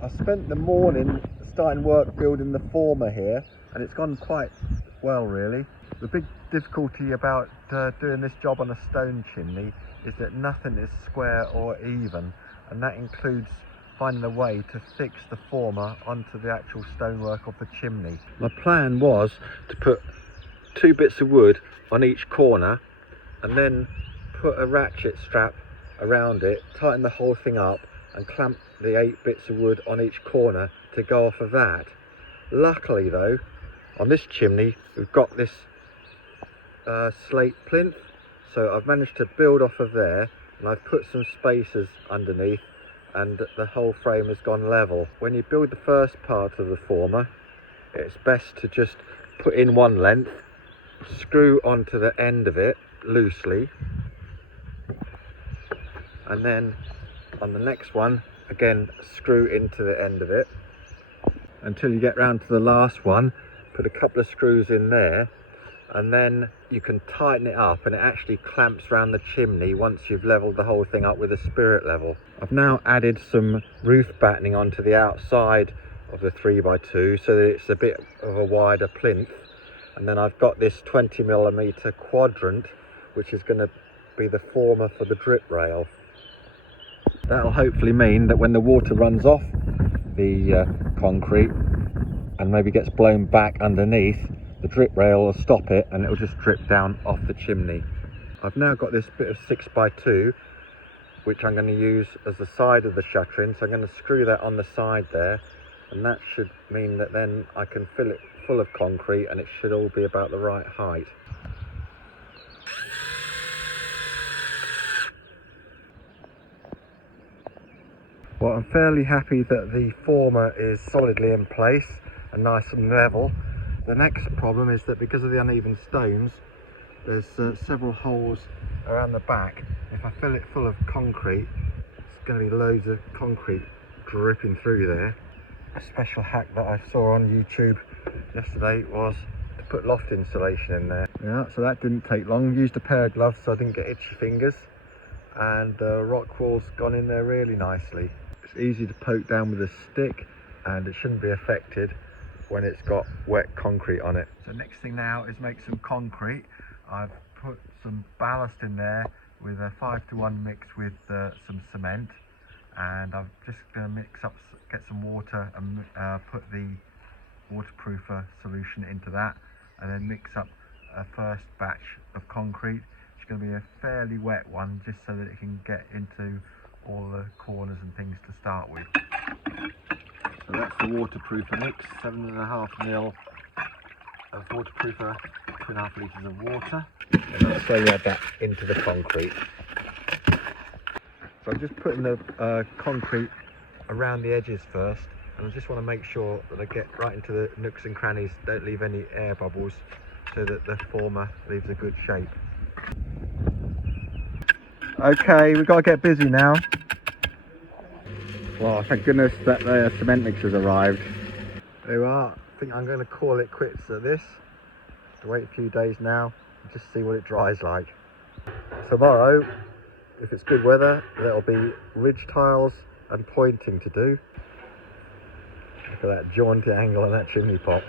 I spent the morning starting work building the former here, and it's gone quite well really. The big difficulty about doing this job on a stone chimney is that nothing is square or even, and that includes finding a way to fix the former onto the actual stonework of the chimney. My plan was to put 2 bits of wood on each corner and then put a ratchet strap around it, tighten the whole thing up and clamp the 8 bits of wood on each corner to go off of that. Luckily though, on this chimney we've got this slate plinth, so I've managed to build off of there, and I've put some spacers underneath and the whole frame has gone level. When you build the first part of the former, it's best to just put in one length, screw onto the end of it loosely, and then on the next one again screw into the end of it until you get round to the last one. Put a couple of screws in there, and then you can tighten it up, and it actually clamps around the chimney once you've leveled the whole thing up with a spirit level. I've now added some roof battening onto the outside of the 3x2 so that it's a bit of a wider plinth, and then I've got this 20mm quadrant which is going to be the former for the drip rail. That'll hopefully mean that when the water runs off the concrete and maybe gets blown back underneath, the drip rail will stop it and it'll just drip down off the chimney. I've now got this bit of 6x2 which I'm going to use as the side of the shuttering, so I'm going to screw that on the side there, and that should mean that then I can fill it full of concrete and it should all be about the right height. Well, I'm fairly happy that the former is solidly in place and nice and level. The next problem is that because of the uneven stones, there's several holes around the back. If I fill it full of concrete, it's going to be loads of concrete dripping through there. A special hack that I saw on YouTube yesterday was to put loft insulation in there. Yeah, so that didn't take long. Used a pair of gloves so I didn't get itchy fingers, and the rock wall's gone in there really nicely. It's easy to poke down with a stick and it shouldn't be affected when it's got wet concrete on it. So next thing now is make some concrete. I've put some ballast in there with a 5-to-1 mix with some cement, and I'm just going to get some water and put the waterproofer solution into that, and then mix up a first batch of concrete. It's going to be a fairly wet one just so that it can get into all the corners and things to start with. So that's the waterproofer mix, 7.5ml of waterproofer, 2.5 litres of water. And I'll slowly add that into the concrete. So I'm just putting the concrete around the edges first, and I just want to make sure that I get right into the nooks and crannies, don't leave any air bubbles, so that the former leaves a good shape. Okay, we've got to get busy now. Well, thank goodness that the cement mixer's arrived. There we are. I think I'm going to call it quits at this. Wait a few days now and just see what it dries like. Tomorrow, if it's good weather, there'll be ridge tiles and pointing to do. Look at that jaunty angle on that chimney pot.